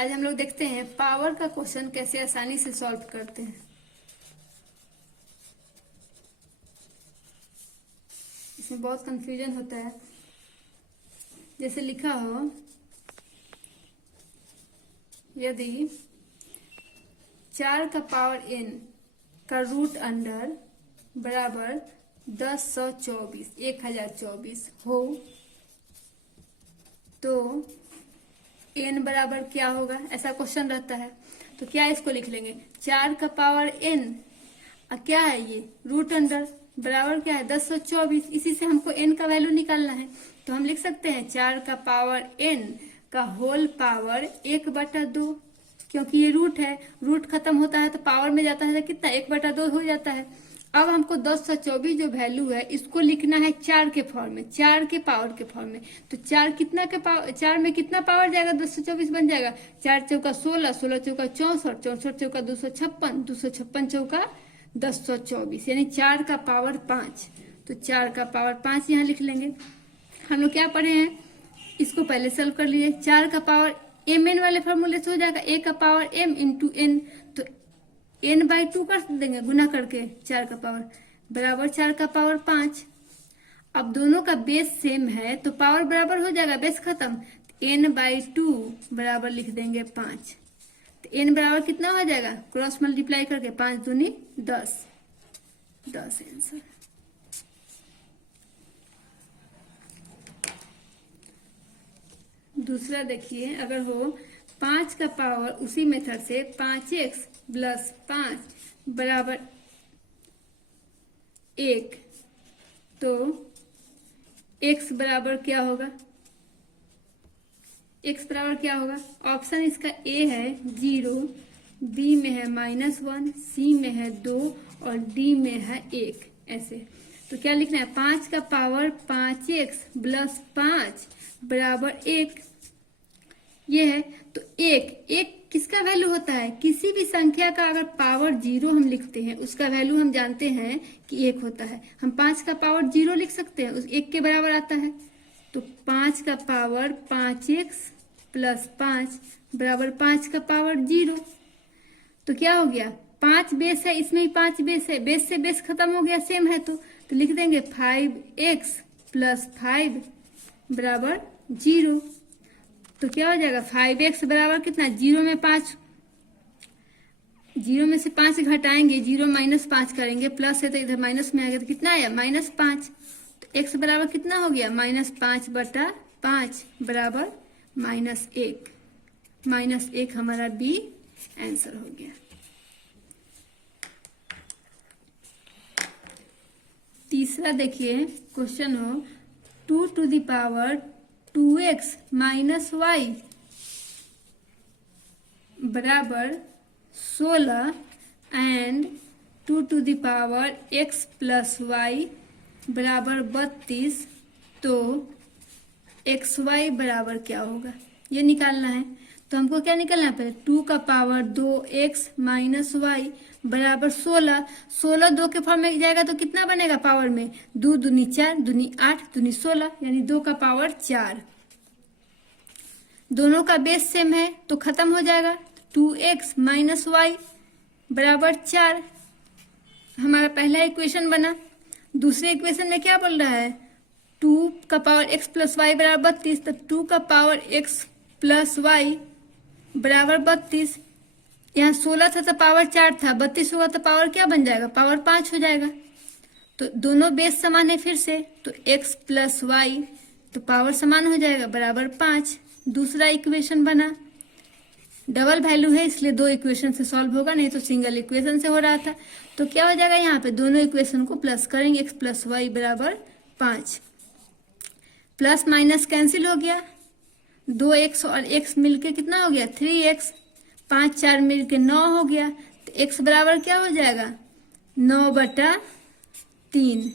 आज हम लोग देखते हैं पावर का क्वेश्चन कैसे आसानी से सॉल्व करते हैं। इसमें बहुत कंफ्यूजन होता है। जैसे लिखा हो, यदि 4 का पावर n का रूट अंडर बराबर 1024 हो तो n बराबर क्या होगा, ऐसा क्वेश्चन रहता है। तो क्या इसको लिख लेंगे, 4 का पावर n क्या है, ये रूट अंडर बराबर क्या है 1024। इसी से हमको n का वैल्यू निकालना है। तो हम लिख सकते हैं 4 का पावर n का होल पावर 1/2, क्योंकि ये रूट है, रूट खत्म होता है तो पावर में जाता है तो कितना 1/2 हो जाता है। अब हमको 1024 जो वैल्यू है इसको लिखना है 4 के फॉर्म में, 4 के पावर के फॉर्म में। तो 4 कितना के पावर, 4 में कितना पावर जाएगा, 1024 बन जाएगा। 4 चौका 16, 16 चौका 64, 64 चौका 256, 256 चौका 1024, यानी 4 का पावर 5। तो 4 का पावर 5 यहाँ लिख लेंगे। हम लोग क्या पढ़े हैं, इसको पहले सॉल्व कर लिए। 4 का पावर mn वाले फॉर्मूले से हो जाएगा, a का पावर m इंटू n, तो n/2 कर देंगे गुना करके 4 का पावर बराबर 4 का पावर 5। अब दोनों का बेस सेम है तो पावर बराबर हो जाएगा, बेस खत्म, n/2 बराबर लिख देंगे 5। तो n बराबर कितना हो जाएगा, क्रॉस मल्टीप्लाई करके 5 दूनी 10 आंसर। दूसरा देखिए, अगर हो 5 का पावर उसी मेथड से 5x प्लस 5 बराबर 1, तो x बराबर क्या होगा, x बराबर क्या होगा। ऑप्शन इसका a है 0, b में है -1, c में है 2 और d में है 1, ऐसे। तो क्या लिखना है, 5 का पावर 5x प्लस 5 बराबर 1, ये है। तो एक किसका वैल्यू होता है, किसी भी संख्या का अगर पावर 0 हम लिखते हैं उसका वैल्यू हम जानते हैं कि 1 होता है। हम 5 का पावर 0 लिख सकते हैं, उस 1 के बराबर आता है। तो 5 का पावर 5x प्लस 5 बराबर 5 का पावर 0। तो क्या हो गया, 5 बेस है, इसमें ही 5 बेस है, बेस से बेस खत्म हो गया, सेम है। तो लिख देंगे 5x प्लस 5 बराबर 0। तो क्या हो जाएगा, 5x बराबर कितना, 0 में से 5 घटाएंगे, 0 -5 करेंगे, प्लस है तो इधर माइनस में आ गया, तो कितना आया -5। तो x बराबर कितना हो गया, -5/5 बराबर -1, -1 हमारा बी आंसर हो गया। तीसरा देखिए क्वेश्चन हो, 2 to the power 2x minus y बराबर 16 and 2 to the power x plus y बराबर 32, तो xy बराबर क्या होगा, ये निकालना है। तो हमको क्या निकालना है, पहले 2 का पावर 2x माइनस y बराबर 16, 16 2 के फॉर्म में जाएगा तो कितना बनेगा पावर में, 2 दूनी 4, दूनी 8, दूनी 16, यानी 2 का पावर 4। दोनों का बेस सेम है तो खत्म हो जाएगा, 2x माइनस वाई बराबर 4 हमारा पहला इक्वेशन बना। दूसरे इक्वेशन में क्या बोल रहा है, 2 का पावर x प्लस वाई बराबर 32, तो 2 का पावर x प्लस वाई बराबर 32। यहाँ 16 था तो पावर 4 था, 32 होगा तो पावर क्या बन जाएगा, पावर 5 हो जाएगा। तो दोनों बेस समान है फिर से, तो x प्लस वाई तो पावर समान हो जाएगा बराबर 5। दूसरा इक्वेशन बना, डबल वैल्यू है इसलिए 2 इक्वेशन से सॉल्व होगा, नहीं तो सिंगल इक्वेशन से हो रहा था। तो क्या हो जाएगा, यहाँ पे दोनों इक्वेशन को प्लस करेंगे, x प्लस वाई बराबर 5, प्लस माइनस कैंसिल हो गया, 2x और x मिलके कितना हो गया 3x, 5 4 मिलके 9 हो गया। तो x बराबर क्या हो जाएगा 9/3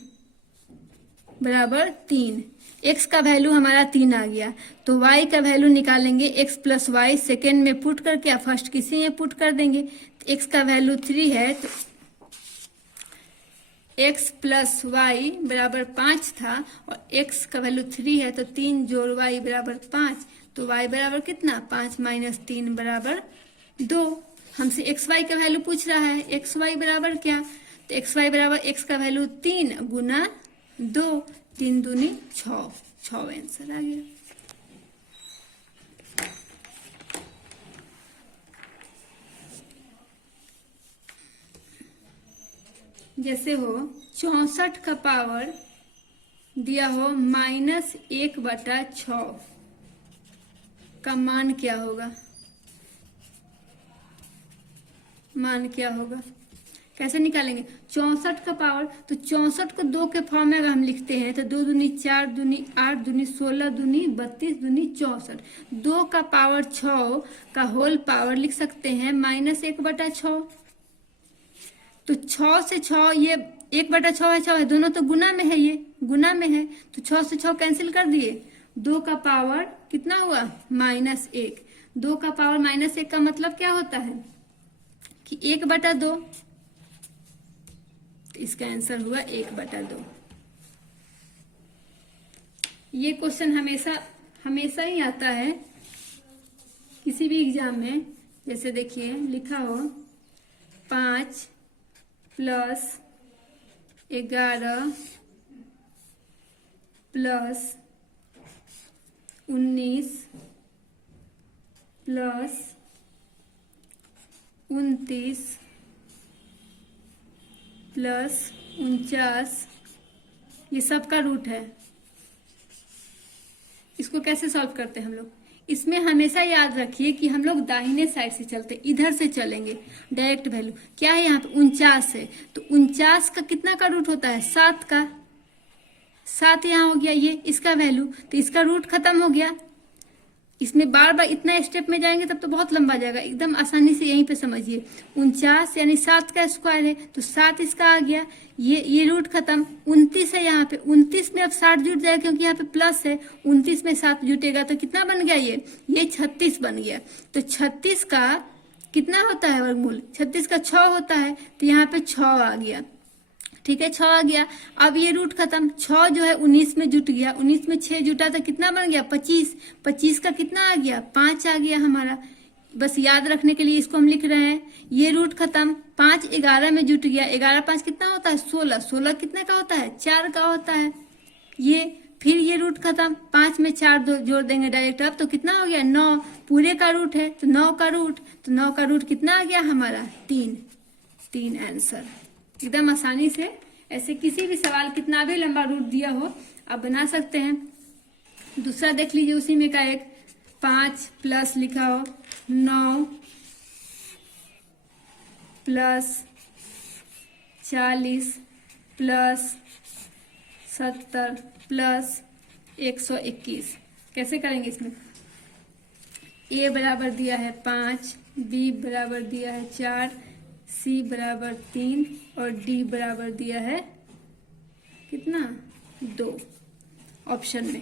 बराबर 3। x का वैल्यू हमारा 3 आ गया, तो y का वैल्यू निकालेंगे, x प्लस वाई सेकेंड में पुट करके या फर्स्ट किसी में पुट कर देंगे। तो x का वैल्यू 3 है तो x प्लस वाई बराबर 5 था और x का वैल्यू 3 है तो 3 जोड़ y बराबर 5, तो y बराबर कितना, 5 माइनस 3 बराबर 2। हमसे एक्स वाई का वैल्यू पूछ रहा है, एक्स वाई बराबर क्या, तो एक्स वाई बराबर एक्स का वैल्यू 3 गुना 2, 3 दूनी 6, 6 आंसर आ गया। जैसे हो 64 का पावर दिया हो -1/6 का मान क्या होगा, मान क्या होगा, कैसे निकालेंगे। 64 का पावर, तो 64 को 2 के फॉर्म में अगर हम लिखते हैं तो 2 दूनी 4 दूनी 8 दूनी 16 दूनी 32 दूनी 64, 2 का पावर 6 का होल पावर लिख सकते हैं -1/6। तो 6 से 6, ये 1/6 है, 6 है, दोनों तो गुना में है, ये गुना में है, तो 6 से 6 कैंसिल कर दिए, 2 का पावर कितना हुआ -1। 2 का पावर -1 का मतलब क्या होता है कि 1/2, तो इसका आंसर हुआ 1/2। ये क्वेश्चन हमेशा ही आता है किसी भी एग्जाम में। जैसे देखिए लिखा हो 5 + 11 + 19 + 29 + 49, ये सब का रूट है। इसको कैसे सॉल्व करते हैं हम लोग, इसमें हमेशा याद रखिए कि हम लोग दाहिने साइड से चलते, इधर से चलेंगे। डायरेक्ट वैल्यू क्या है, यहाँ पे 49 है, तो 49 का कितना का रूट होता है, 7 का, 7 यहाँ हो गया, ये इसका वैल्यू, तो इसका रूट खत्म हो गया। इसमें बार बार इतना स्टेप में जाएंगे तब तो बहुत लंबा जाएगा, एकदम आसानी से यहीं पे समझिए। 49 यानी 7 का स्क्वायर है, तो 7 इसका आ गया, ये रूट खत्म। 29 है यहाँ पे, 29 में अब 60 जुट जाएगा क्योंकि यहाँ पे प्लस है, 29 में 7 जुटेगा तो कितना बन गया, ये 36 बन गया। तो 36 का कितना होता है वर्गमूल, 36 का 6 होता है, तो यहाँ पे 6 आ गया। ठीक है, 6 आ गया। अब ये रूट खत्म, 6 जो है 19 में जुट गया, 19 में 6 जुटा तो कितना बन गया, 25। 25 का कितना आ गया, 5 आ गया हमारा। बस याद रखने के लिए इसको हम लिख रहे हैं। ये रूट खत्म, 5 11 में जुट गया, 11 5 कितना होता है, 16। 16 कितने का होता है, 4 का होता है। ये फिर ये रूट खत्म, 5 में 4 जोड़ देंगे डायरेक्ट, अब तो कितना हो गया, 9 पूरे का रूट है, तो 9 का रूट, तो 9 का रूट कितना आ गया हमारा, 3 आंसर। एकदम आसानी से ऐसे किसी भी सवाल कितना भी लंबा रूट दिया हो आप बना सकते हैं। दूसरा देख लीजिए, उसी में का एक 5 प्लस लिखा हो 9 + 40 + 70 + 121। कैसे करेंगे इसमें, ए बराबर दिया है 5, बी बराबर दिया है 4, सी बराबर 3 और डी बराबर दिया है कितना, 2। ऑप्शन में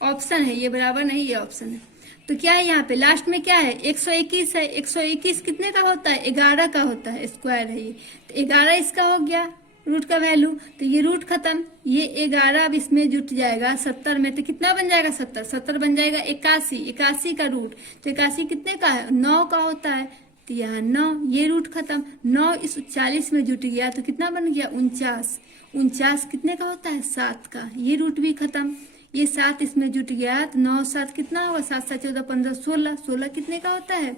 ऑप्शन है, ये बराबर नहीं, ये ऑप्शन है। तो क्या है यहाँ पे लास्ट में क्या है, 121 है। 121 कितने का होता है, 11 का होता है, स्क्वायर है ये, तो 11 इसका हो गया रूट का वैल्यू, तो ये रूट खत्म, ये 11 अब इसमें जुट जाएगा 70 में, तो कितना बन जाएगा, 70। 70 बन जाएगा 81, 81 का रूट, तो 81 कितने का है, 9 का होता है, तो यहाँ 9, ये रूट खत्म, 9 इस 40 में जुट गया तो कितना बन गया, 49। 49 कितने का होता है, 7 का, ये रूट भी खत्म, ये 7 इसमें जुट गया तो 9 7 कितना होगा, 7 7 14 15 16, 16 कितने का होता है,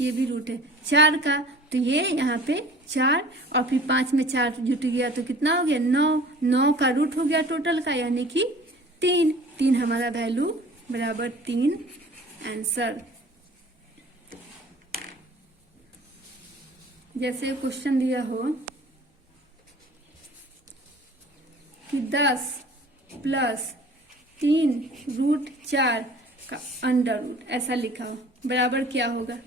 ये भी रूट है 4 का, तो ये यहाँ पे 4 और फिर 5 में 4 जुट गया तो कितना हो गया, 9। 9 का रूट हो गया टोटल का, यानी कि 3 हमारा वैल्यू बराबर 3 आंसर। जैसे क्वेश्चन दिया हो कि 10 + 3√4 का अंडर रूट, ऐसा लिखा हो, बराबर क्या होगा।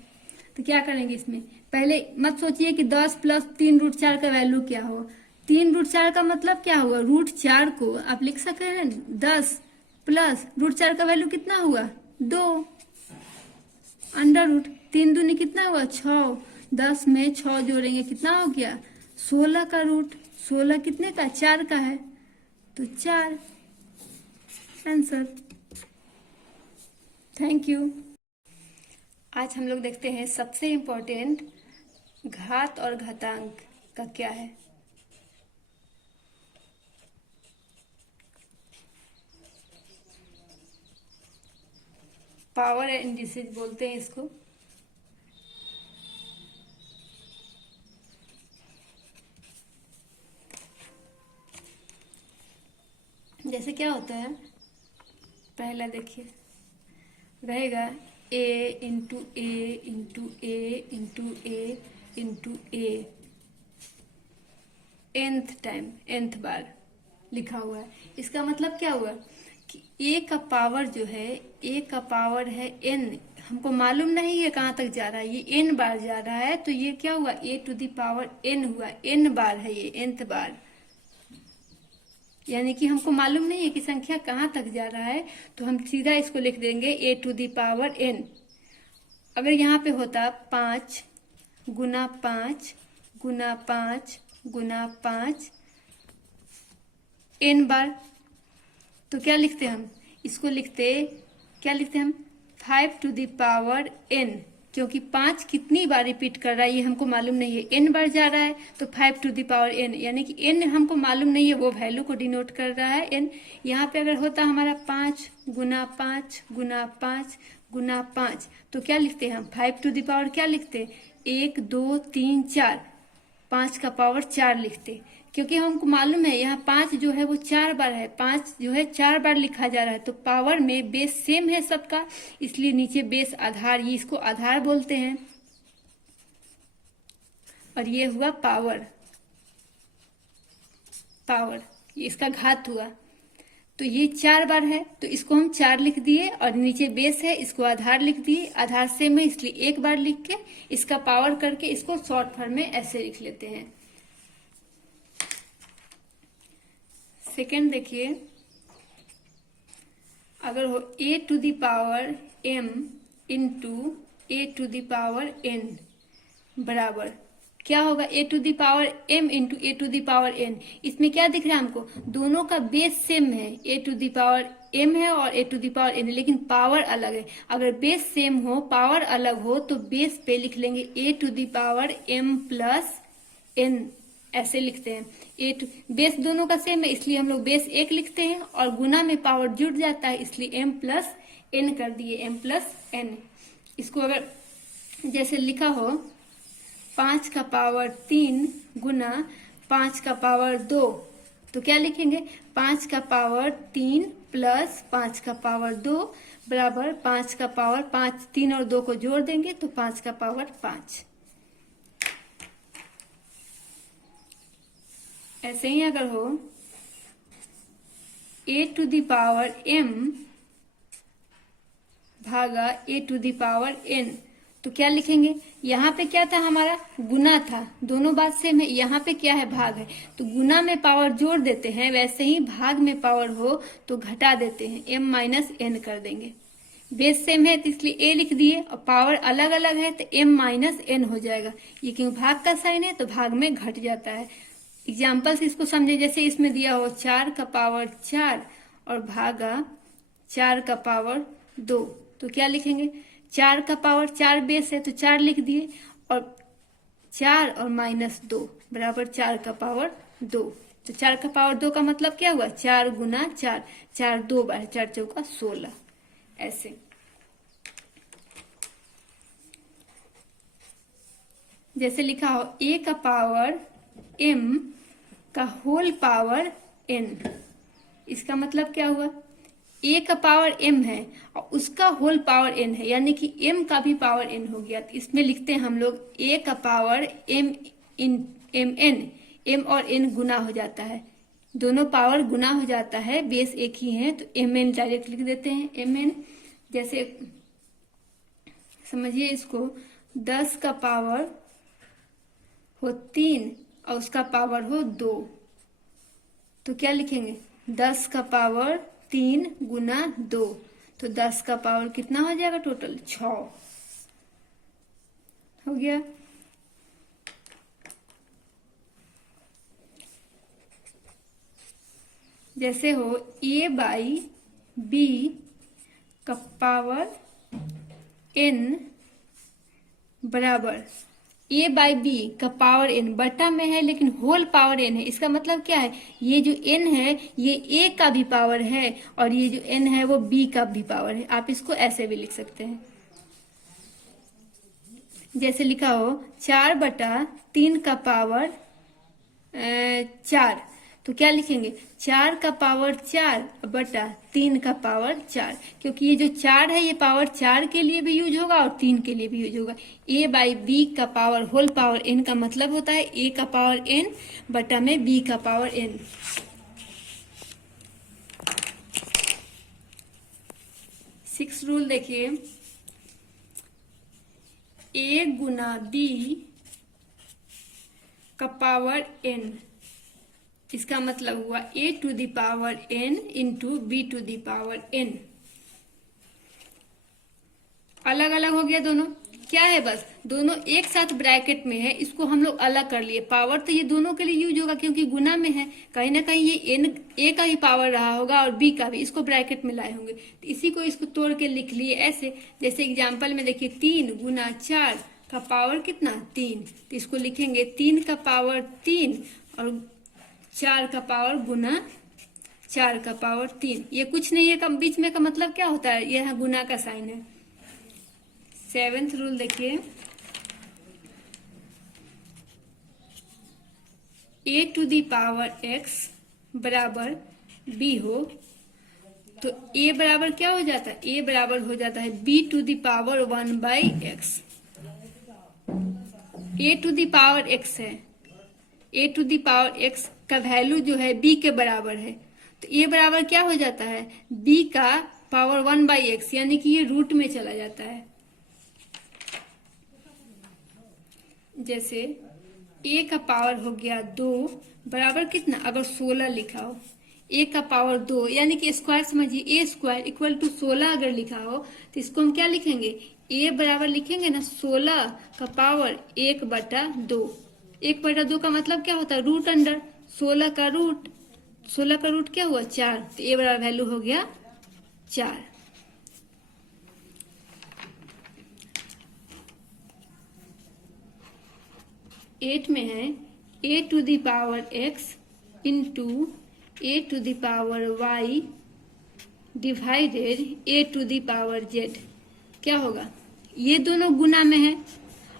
तो क्या करेंगे इसमें, पहले मत सोचिए कि 10 + 3√4 का वैल्यू क्या हो। 3√4 का मतलब क्या होगा, √4 को आप लिख सकते हैं 10 + √4 का वैल्यू कितना हुआ, 2 अंडर रूट, 3 दूनी कितना हुआ, 6। 10 में 6 जोड़ेंगे कितना हो गया, 16 का रूट, 16 कितने का, 4 का है, तो 4 आंसर। Thank you. आज हम लोग देखते हैं सबसे इम्पोर्टेंट घात और घातांक का क्या है। पावर इंडिसेज बोलते हैं इसको। जैसे क्या होता है, पहला देखिए रहेगा a into A into A into A into A, nth time, nth बार लिखा हुआ है। इसका मतलब क्या हुआ कि a का पावर जो है, a का पावर है n, हमको मालूम नहीं है कहाँ तक जा रहा है, ये n बार जा रहा है, तो ये क्या हुआ, a to the power n हुआ, n बार है ये, nth बार। यानी कि हमको मालूम नहीं है कि संख्या कहाँ तक जा रहा है, तो हम सीधा इसको लिख देंगे a to the power n। अगर यहाँ पे होता 5 गुना 5 गुना 5 गुना 5 n बार, तो क्या लिखते हम, इसको लिखते, क्या लिखते हम, 5 टू द पावर n, क्योंकि 5 कितनी बार रिपीट कर रहा है ये हमको मालूम नहीं है, n बार जा रहा है, तो 5 टू द पावर n, यानी कि n हमको मालूम नहीं है, वो वैल्यू को डिनोट कर रहा है n। यहाँ पे अगर होता हमारा 5 गुना 5 गुना 5 गुना 5, तो क्या लिखते हैं हम, 5 टू द पावर क्या लिखते, 1 2 3 4, 5 का पावर 4 लिखते, क्योंकि हमको मालूम है यहाँ 5 जो है वो 4 बार है, 5 जो है 4 बार लिखा जा रहा है, तो पावर में बेस सेम है सबका, इसलिए नीचे बेस आधार, ये इसको आधार बोलते हैं। और ये हुआ पावर, पावर ये इसका घात हुआ, तो ये 4 बार है, तो इसको हम 4 लिख दिए, और नीचे बेस है, इसको आधार लिख दिए, आधार सेम है इसलिए एक बार लिख के इसका पावर करके इसको शॉर्ट फॉर्म में ऐसे लिख लेते हैं। सेकेंड देखिए, अगर हो a to the power m into a to the power n बराबर क्या होगा, a to the power m into a to the power n। इसमें क्या दिख रहा है हमको, दोनों का बेस सेम है, a to the power m है और a to the power n है, लेकिन पावर अलग है। अगर बेस सेम हो पावर अलग हो तो बेस पे लिख लेंगे a to the power m plus n, ऐसे लिखते हैं। ए टू, बेस दोनों का सेम है इसलिए हम लोग बेस 1 लिखते हैं, और गुना में पावर जुड़ जाता है इसलिए m प्लस n कर दिए, m प्लस n। इसको अगर जैसे लिखा हो 5 का पावर 3 गुना 5 का पावर 2, तो क्या लिखेंगे, 5 का पावर 3 प्लस 5 का पावर 2 बराबर 5 का पावर 5, 3 और 2 को जोड़ देंगे तो 5 का पावर 5। ऐसे ही अगर हो a to the power m भागा a to the power n, तो क्या लिखेंगे, यहाँ पे क्या था हमारा, गुना था, दोनों बात सेम है, यहाँ पे क्या है, भाग है, तो गुना में पावर जोड़ देते हैं, वैसे ही भाग में पावर हो तो घटा देते हैं, m माइनस n कर देंगे। बेस सेम है तो इसलिए a लिख दिए, और पावर अलग अलग है तो m माइनस n हो जाएगा, ये क्यों भाग का साइन है तो भाग में घट जाता है। एग्जाम्पल से इसको समझे, जैसे इसमें दिया हो 4 का पावर 4 और भागा 4 का पावर 2, तो क्या लिखेंगे, 4 का पावर 4 बेस है तो 4 लिख दिए, और 4 और माइनस 2 बराबर 4 का पावर 2, तो 4 का पावर 2 का मतलब क्या हुआ, 4 गुना 4, 4 2 बार, 4 चौका 16, ऐसे। जैसे लिखा हो a का पावर m का होल पावर n, इसका मतलब क्या हुआ, a का पावर m है और उसका होल पावर n है, यानी कि m का भी पावर n हो गया, तो इसमें लिखते हैं हम लोग a का पावर m इन mn, m और n गुना हो जाता है, दोनों पावर गुना हो जाता है, बेस एक ही है तो mn डायरेक्ट लिख देते हैं, mn। जैसे समझिए इसको, 10 का पावर हो 3 और उसका पावर हो 2, तो क्या लिखेंगे, 10 का पावर 3 गुना 2, तो 10 का पावर कितना हो जाएगा, टोटल 6 हो गया। जैसे हो a बाई b का पावर n बराबर a बाई बी का पावर n बटा में है लेकिन होल पावर n है। इसका मतलब क्या है, ये जो n है ये a का भी पावर है और ये जो n है वो b का भी पावर है। आप इसको ऐसे भी लिख सकते हैं, जैसे लिखा हो 4/3 का पावर 4। तो क्या लिखेंगे, 4 का पावर 4 बटा 3 का पावर 4, क्योंकि ये जो 4 है ये पावर 4 के लिए भी यूज होगा और 3 के लिए भी यूज होगा। a बाई बी का पावर होल पावर n का मतलब होता है a का पावर n बटा में b का पावर n। सिक्स रूल देखिए, a गुना b का पावर n, इसका मतलब हुआ a to the power n into b to the power n। अलग अलग हो गया दोनों, क्या है बस दोनों एक साथ ब्रैकेट में है, इसको हम लोग अलग कर लिए। पावर तो ये दोनों के लिए यूज होगा क्योंकि गुना में है, कहीं ना कहीं ये n a का ही पावर रहा होगा और b का भी, इसको ब्रैकेट में लाए होंगे। तो इसी को इसको तोड़ के लिख लिए ऐसे, जैसे एग्जाम्पल में देखिए 3 गुना 4 का पावर कितना 3, तो इसको लिखेंगे 3 का पावर 3 और 4 का पावर गुना 4 का पावर 3। ये कुछ नहीं है, कम बीच में का मतलब क्या होता है, यह गुना का साइन है। सेवेंथ रूल देखिए, a to the power x बराबर b हो तो a बराबर क्या हो जाता है, a बराबर हो जाता है b to the power 1/x। a to the power x है, a to the power x का वैल्यू जो है b के बराबर है, तो a बराबर क्या हो जाता है b का पावर 1/x, यानी कि ये रूट में चला जाता है। जैसे a का पावर हो गया 2 बराबर कितना, अगर 16 लिखा हो, a का पावर 2 यानी कि स्क्वायर समझिए, a स्क्वायर इक्वल टू 16 अगर लिखा हो तो इसको हम क्या लिखेंगे, a बराबर लिखेंगे ना 16 का पावर 1/2। 1/2 का मतलब क्या होता है, रूट अंडर 16 का रूट, 16 का रूट क्या हुआ 4, तो a बराबर वैल्यू हो गया 4। एट में है a to the power x into a to the power y divided a to the power z। क्या होगा, ये दोनों गुना में है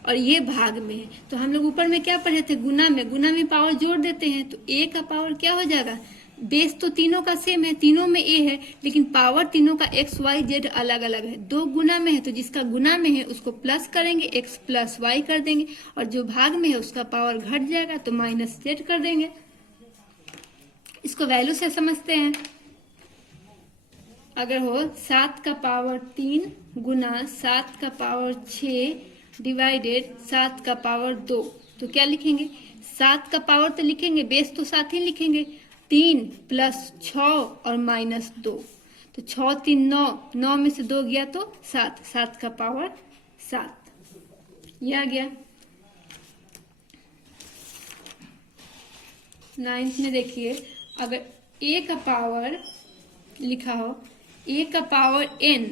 और ये भाग में है, तो हम लोग ऊपर में क्या पढ़े थे, गुना में पावर जोड़ देते हैं, तो a का पावर क्या हो जाएगा, बेस तो तीनों का सेम है, तीनों में a है, लेकिन पावर तीनों का x y z अलग अलग है। दो गुना में है तो जिसका गुना में है उसको प्लस करेंगे, x प्लस y कर देंगे, और जो भाग में है उसका पावर घट जाएगा तो माइनस z कर देंगे। इसको वैल्यू से समझते हैं, अगर हो 7 का पावर 3 गुना 7 का पावर 6 डिवाइडेड 7 का पावर 2, तो क्या लिखेंगे, 7 का पावर तो लिखेंगे, बेस तो 7 ही लिखेंगे, 3 प्लस 6 और माइनस 2, तो 6 3 9, 9 में से 2 गया तो 7, 7 का पावर 7, ये आ गया। 9th में देखिए, अगर a का पावर लिखा हो, a का पावर n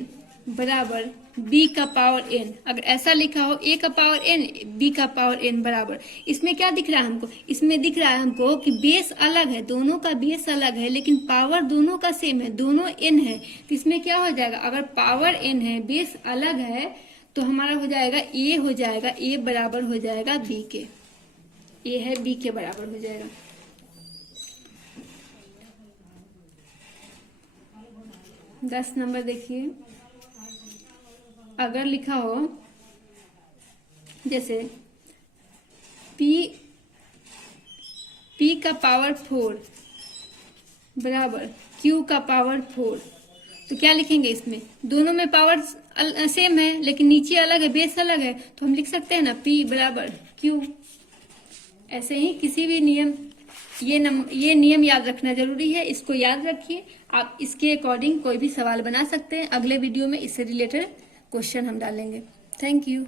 बराबर b का पावर n, अगर ऐसा लिखा हो a का पावर n b का पावर n बराबर, इसमें क्या दिख रहा है हमको, इसमें दिख रहा है हमको कि बेस अलग है, दोनों का बेस अलग है लेकिन पावर दोनों का सेम है, दोनों n है, तो इसमें क्या हो जाएगा, अगर पावर n है बेस अलग है तो हमारा हो जाएगा a हो जाएगा, a बराबर हो जाएगा b के, a है b के बराबर हो जाएगा। 10 नंबर देखिए, अगर लिखा हो जैसे p का पावर 4 बराबर q का पावर 4, तो क्या लिखेंगे, इसमें दोनों में पावर सेम है लेकिन नीचे अलग है, बेस अलग है, तो हम लिख सकते हैं ना p बराबर q। ऐसे ही किसी भी नियम, ये नियम याद रखना जरूरी है, इसको याद रखिए। आप इसके अकॉर्डिंग कोई भी सवाल बना सकते हैं, अगले वीडियो में इससे रिलेटेड क्वेश्चन हम डालेंगे। Thank you.